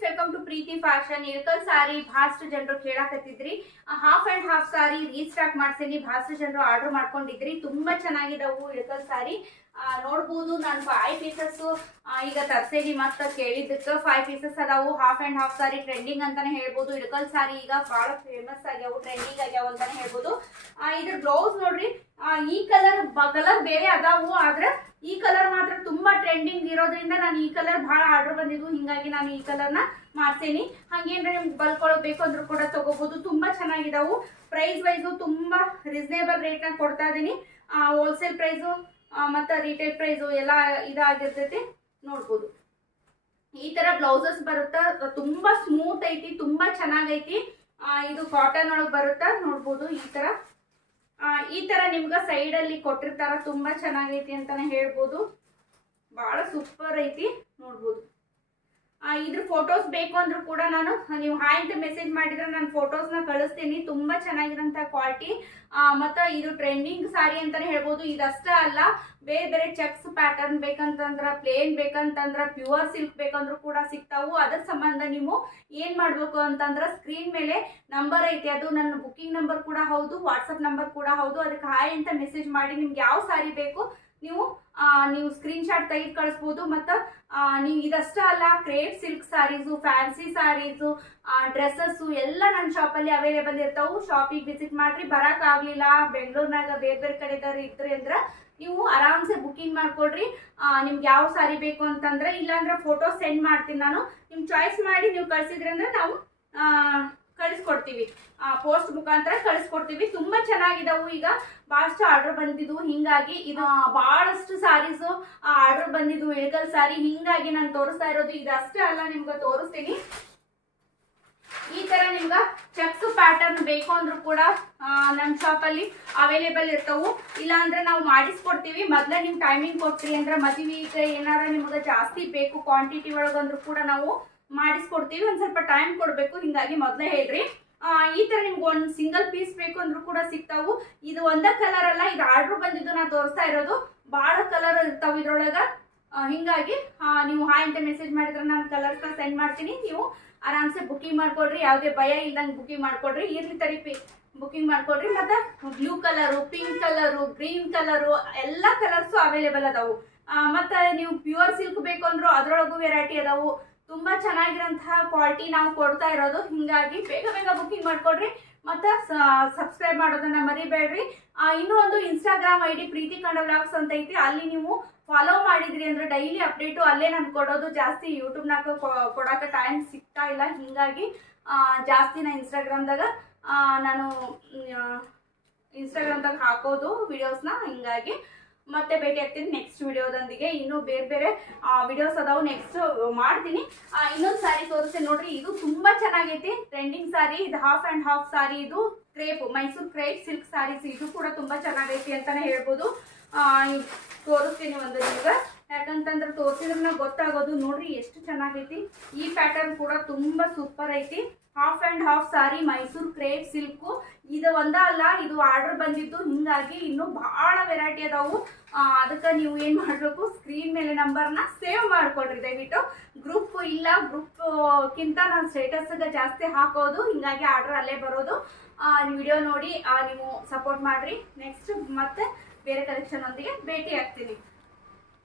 Friends, welcome to Preeti fashion. Ilkal sari ಬಹಳಷ್ಟು ಜನರು ಕೇಳಾಕತ್ತಿದ್ರಿ. Half and half sari restock ಮಾಡ್ತೀನಿ. ಬಹಳಷ್ಟು ಜನರು ಆರ್ಡರ್ ಮಾಡ್ಕೊಂಡಿದ್ರಿ. ತುಂಬಾ ಚೆನ್ನಾಗಿದಾವು ಇಳಕಲ್ ಸಾರಿ. ನೋಡ್ಬೋದು ನಾನು 5 ಪೀಸಸ್ ಈಗ ತರ್ಸೇನಿ. ಮತ್ತೆ ಕೇಳಿದ್ದಕ್ಕೆ 5 ಪೀಸಸ್ ಅದಾವು. Half and half sorry trending ಅಂತಾನೆ ಹೇಳ್ಬೋದು. ಇಳಕಲ್ ಸಾರಿ ಈಗ ಬಹಳ ಫೇಮಸ್ ಆಗ್ಯಾವು, ಟ್ರೆಂಡಿಂಗ್ ಆಗ್ಯಾವ ಅಂತಾನೆ ಹೇಳ್ಬೋದು. ಇದ್ರ ಬ್ಲೌಸ್ ನೋಡ್ರಿ, ಈ ಕಲರ್ ಬೇರೆ ಅದಾವು, ಆದ್ರೆ ಈ ಕಲರ್ ಮಾತ್ರ ತುಂಬಾ ಟ್ರೆಂಡಿಂಗ್ ಇರೋದ್ರಿಂದ ನಾನು ಈ ಕಲರ್ ಬಹಳ ಆರ್ಡರ್ ಬಂದಿದ್ವು. ಹಿಂಗಾಗಿ ನಾನು ಈ ಕಲರ್ನ ಮಾಡ್ಸೇನಿ. ಹಂಗೇನ್ರೆ ನಿಮ್ಗೆ ಬಲ್ಕ್ ಒಳಗೆ ಬೇಕು ಅಂದ್ರೂ ಕೂಡ ತಗೋಬಹುದು. ತುಂಬಾ ಚೆನ್ನಾಗಿದಾವು. ಪ್ರೈಸ್ ವೈಸು ತುಂಬಾ ರೀಸನೇಬಲ್ ರೇಟ್ ನ ಕೊಡ್ತಾ ಇದೀನಿ. ಹೋಲ್ಸೇಲ್ ಪ್ರೈಸು ಮತ್ತೆ ರಿಟೇಲ್ ಪ್ರೈಸು ಎಲ್ಲ ಇದಾಗಿರ್ತೈತಿ. ನೋಡ್ಬೋದು ಈ ತರ ಬ್ಲೌಸಸ್ ಬರುತ್ತಾ. ತುಂಬಾ ಸ್ಮೂತ್ ಐತಿ, ತುಂಬಾ ಚೆನ್ನಾಗೈತಿ. ಇದು ಕಾಟನ್ ಒಳಗೆ ಬರುತ್ತಾ. ನೋಡ್ಬೋದು ಈ ತರ ನಿಮ್ಗ ಸೈಡ್ ಅಲ್ಲಿ ಕೊಟ್ಟಿರ್ತಾರ. ತುಂಬಾ ಚೆನ್ನಾಗೈತಿ ಅಂತಾನೆ ಹೇಳ್ಬೋದು. ಬಹಳ ಸೂಪರ್ ಐತಿ. ನೋಡ್ಬೋದು ಇದ್ರ ಫೋಟೋಸ್ ಬೇಕು ಅಂದ್ರೂ ಕೂಡ ನೀವು ಹಾಯ್ ಅಂತ ಮೆಸೇಜ್ ಮಾಡಿದ್ರೆ ನಾನು ಫೋಟೋಸ್ ನ ಕಳಿಸ್ತೀನಿ. ತುಂಬಾ ಚೆನ್ನಾಗಿರೋಂಥ ಕ್ವಾಲಿಟಿ. ಮತ್ತೆ ಇದು ಟ್ರೆಂಡಿಂಗ್ ಸಾರಿ ಅಂತಾನೆ ಹೇಳ್ಬೋದು. ಇದಷ್ಟೇ ಅಲ್ಲ, ಬೇರೆ ಬೇರೆ ಚೆಕ್ಸ್ ಪ್ಯಾಟರ್ನ್ ಬೇಕಂತಂದ್ರ, ಪ್ಲೇನ್ ಬೇಕಂತಂದ್ರ, ಪ್ಯೂರ್ ಸಿಲ್ಕ್ ಬೇಕಂದ್ರೂ ಕೂಡ ಸಿಗ್ತಾವು. ಅದ್ರ ಸಂಬಂಧ ನೀವು ಏನ್ ಮಾಡ್ಬೇಕು ಅಂತಂದ್ರ ಸ್ಕ್ರೀನ್ ಮೇಲೆ ನಂಬರ್ ಐತಿ, ಅದು ನನ್ನ ಬುಕಿಂಗ್ ನಂಬರ್ ಕೂಡ ಹೌದು, ವಾಟ್ಸಪ್ ನಂಬರ್ ಕೂಡ ಹೌದು. ಅದಕ್ಕೆ ಹಾಯ್ ಅಂತ ಮೆಸೇಜ್ ಮಾಡಿ ನಿಮ್ಗೆ ಯಾವ ಸಾರಿ ಬೇಕು ನೀವು ಸ್ಕ್ರೀನ್ ಶಾಟ್ ತೆಗೆದು ಕಳಿಸ್ಬೋದು. ಮತ್ತು ನೀವು ಇದಷ್ಟೇ ಅಲ್ಲ, ಕ್ರೇಪ್ ಸಿಲ್ಕ್ ಸಾರೀಸು, ಫ್ಯಾನ್ಸಿ ಸಾರೀಸು, ಡ್ರೆಸ್ಸಸ್ಸು ಎಲ್ಲ ನನ್ನ ಶಾಪಲ್ಲಿ ಅವೈಲೇಬಲ್ ಇರ್ತಾವು. ಶಾಪಿಗೆ ವಿಸಿಟ್ ಮಾಡ್ರಿ. ಬರೋಕ್ಕಾಗಲಿಲ್ಲ, ಬೆಂಗಳೂರಿನಾಗ ಬೇರೆ ಬೇರೆ ಕಡೆದವ್ರು ಇದ್ರಿ ಅಂದ್ರೆ ನೀವು ಆರಾಮ್ಸೆ ಬುಕಿಂಗ್ ಮಾಡ್ಕೊಡ್ರಿ. ನಿಮ್ಗೆ ಯಾವ ಸಾರಿ ಬೇಕು ಅಂತಂದ್ರೆ, ಇಲ್ಲಾಂದ್ರೆ ಫೋಟೋ ಸೆಂಡ್ ಮಾಡ್ತೀನಿ ನಾನು. ನಿಮ್ ಚಾಯ್ಸ್ ಮಾಡಿ ನೀವು ಕಳಿಸಿದ್ರಿ ಅಂದ್ರೆ ನಾವು ಕಳಿಸ್ಕೊಡ್ತೀವಿ. ಪೋಸ್ಟ್ ಮುಖಾಂತರ ಕಳಿಸ್ಕೊಡ್ತೀವಿ. ತುಂಬಾ ಚೆನ್ನಾಗಿದಾವು. ಈಗ ಬಹಳಷ್ಟು ಆರ್ಡರ್ ಬಂದಿದ್ವು. ಹಿಂಗಾಗಿ ಇದು ಬಹಳಷ್ಟು ಸಾರೀಸು ಆರ್ಡರ್ ಬಂದಿದ್ವು ಇಳಕಲ್ ಸಾರಿ. ಹಿಂಗಾಗಿ ನಾನು ತೋರಿಸ್ತಾ ಇರೋದು. ಇದಷ್ಟೇ ಅಲ್ಲ, ನಿಮ್ಗೆ ತೋರಿಸ್ತೀನಿ. ಈ ತರ ನಿಮ್ಗ ಚೆಕ್ಸ್ ಪ್ಯಾಟರ್ನ್ ಬೇಕು ಅಂದ್ರೂ ಕೂಡ ನಮ್ಮ ಶಾಪಲ್ಲಿ ಅವೈಲೇಬಲ್ ಇರ್ತಾವು. ಇಲ್ಲಾಂದ್ರೆ ನಾವು ಮಾಡಿಸ್ಕೊಡ್ತೀವಿ. ಮೊದ್ಲೇ ನಿಮ್ ಟೈಮಿಂಗ್ ಕೊಟ್ರಿ ಅಂದ್ರೆ, ಮದುವೆಗೆ ಏನಾರ ನಿಮ್ಗೆ ಜಾಸ್ತಿ ಬೇಕು ಕ್ವಾಂಟಿಟಿ ಒಳಗಂದ್ರೂ ಕೂಡ ನಾವು ಮಾಡಿಸ್ಕೊಡ್ತೀವಿ. ಒಂದ್ ಸ್ವಲ್ಪ ಟೈಮ್ ಕೊಡ್ಬೇಕು. ಹಿಂಗಾಗಿ ಮೊದ್ಲೇ ಹೇಳ್ರಿ. ಈ ತರ ನಿಮ್ಗೆ ಒಂದ್ ಸಿಂಗಲ್ ಪೀಸ್ ಬೇಕು ಅಂದ್ರೂ ಕೂಡ ಸಿಗ್ತಾವು. ಇದು ಒಂದೇ ಕಲರ್ ಅಲ್ಲ, ಇದು ಆರ್ಡರ್ ಬಂದಿದ್ದು ನಾ ತೋರಿಸ್ತಾ ಇರೋದು. ಬಹಳ ಕಲರ್ ಇರ್ತಾವ ಇದ್ರೊಳಗ. ಹಿಂಗಾಗಿ ನೀವು ಹಾಯ್ ಅಂತ ಮೆಸೇಜ್ ಮಾಡಿದ್ರೆ ನಾನು ಕಲರ್ಸ್ ನ ಸೆಂಡ್ ಮಾಡ್ತೀನಿ. ನೀವು ಆರಾಮ್ಸೆ ಬುಕಿಂಗ್ ಮಾಡ್ಕೊಡ್ರಿ. ಯಾವುದೇ ಭಯ ಇಲ್ದಂಗೆ ಬುಕಿಂಗ್ ಮಾಡ್ಕೊಡ್ರಿ. ಇರ್ಲಿ ತರಿ ಬುಕಿಂಗ್ ಮಾಡ್ಕೊಡ್ರಿ. ಮತ್ತೆ blue colour, pink colour, green colour ಎಲ್ಲ ಕಲರ್ಸು ಅವೈಲೇಬಲ್ ಅದಾವು. ಮತ್ತೆ ನೀವು ಪ್ಯೂರ್ ಸಿಲ್ಕ್ ಬೇಕು ಅಂದ್ರೂ ಅದ್ರೊಳಗೂ ವೆರೈಟಿ ಅದಾವು. ತುಂಬಾ ಚೆನ್ನಾಗಿರೋಂತಹ ಕ್ವಾಲಿಟಿ ನಾವು ಕೊಡ್ತಾ ಇರೋದು. ಹಿಂಗಾಗಿ ಬೇಗ ಬೇಗ ಬುಕಿಂಗ್ ಮಾಡ್ಕೊಡ್ರಿ. ಮತ್ತೆ ಸಬ್ಸ್ಕ್ರೈಬ್ ಮಾಡೋದನ್ನ ಮರಿಬೇಡ್ರಿ. ಇನ್ನೂ ಒಂದು ಇನ್ಸ್ಟಾಗ್ರಾಮ್ ID ಪ್ರೀತಿ ಕನ್ನಡ ವ್ಲಾಗ್ಸ್ ಅಂತ ಐತಿ. ಅಲ್ಲಿ ನೀವು ಫಾಲೋ ಮಾಡಿದ್ರಿ ಅಂದ್ರೆ ಡೈಲಿ ಅಪ್ಡೇಟು ಅಲ್ಲೇ ನಾನು ಕೊಡೋದು. ಜಾಸ್ತಿ ಯೂಟ್ಯೂಬ್ನಾಗ ಕೊಡೋಕೆ ಟೈಮ್ ಸಿಗ್ತಾ ಇಲ್ಲ. ಹಿಂಗಾಗಿ ಜಾಸ್ತಿ ನಾ ಇನ್ಸ್ಟಾಗ್ರಾಮ್ದಾಗ ಹಾಕೋದು ವಿಡಿಯೋಸ್ನ. ಹಿಂಗಾಗಿ ಮತ್ತೆ ಭೇಟಿ ಆಗ್ತೀನಿ ನೆಕ್ಸ್ಟ್ ವಿಡಿಯೋದೊಂದಿಗೆ. ಇನ್ನು ಬೇರೆ ಬೇರೆ ವಿಡಿಯೋಸ್ ಅದಾವು, ನೆಕ್ಸ್ಟ್ ಮಾಡ್ತೀನಿ. ಇನ್ನೊಂದು ಸಾರಿ ತೋರಿಸ್ತೀನಿ ನೋಡ್ರಿ. ಇದು ತುಂಬಾ ಚೆನ್ನಾಗೈತಿ, ಟ್ರೆಂಡಿಂಗ್ ಸಾರಿ. ಇದು ಹಾಫ್ ಅಂಡ್ ಹಾಫ್ ಸಾರಿ. ಇದು crepe, Mysuru crepe silk saris. ಇದು ಕೂಡ ತುಂಬಾ ಚೆನ್ನಾಗೈತಿ ಅಂತಾನೆ ಹೇಳ್ಬೋದು. ತೋರಿಸ್ತೀನಿ ಒಂದು ನಿಮ್ಗೆ. ಯಾಕಂತಂದ್ರೆ ತೋರಿಸಿದ್ರೆ ಗೊತ್ತಾಗೋದು. ನೋಡ್ರಿ ಎಷ್ಟು ಚೆನ್ನಾಗೈತಿ. ಈ ಪ್ಯಾಟರ್ನ್ ಕೂಡ ತುಂಬಾ ಸೂಪರ್ ಐತಿ. Half and half sorry Mysuru crepe silk. ಇದು ಒಂದ ಅಲ್ಲ, ಇದು ಆರ್ಡರ್ ಬಂದಿದ್ದು. ಹಿಂಗಾಗಿ ಇನ್ನು ಬಹಳ ವೆರೈಟಿ ಅದಾವು. ಅದಕ್ಕೆ ನೀವು ಏನ್ ಮಾಡ್ಬೇಕು, ಸ್ಕ್ರೀನ್ ಮೇಲೆ ನಂಬರ್ನ ಸೇವ್ ಮಾಡ್ಕೊಡ್ರಿ ದಯವಿಟ್ಟು. ಗ್ರೂಪ್ ಇಲ್ಲ, ಗ್ರೂಪ್ಗಿಂತ ನಾನು ಸ್ಟೇಟಸ್ಗೆ ಜಾಸ್ತಿ ಹಾಕೋದು. ಹಿಂಗಾಗಿ ಆರ್ಡರ್ ಅಲ್ಲೇ ಬರೋದು. ವಿಡಿಯೋ ನೋಡಿ ನೀವು ಸಪೋರ್ಟ್ ಮಾಡ್ರಿ. ನೆಕ್ಸ್ಟ್ ಮತ್ತೆ ಬೇರೆ ಕಲೆಕ್ಷನ್ ಒಂದಿಗೆ ಭೇಟಿ ಆಗ್ತೀನಿ.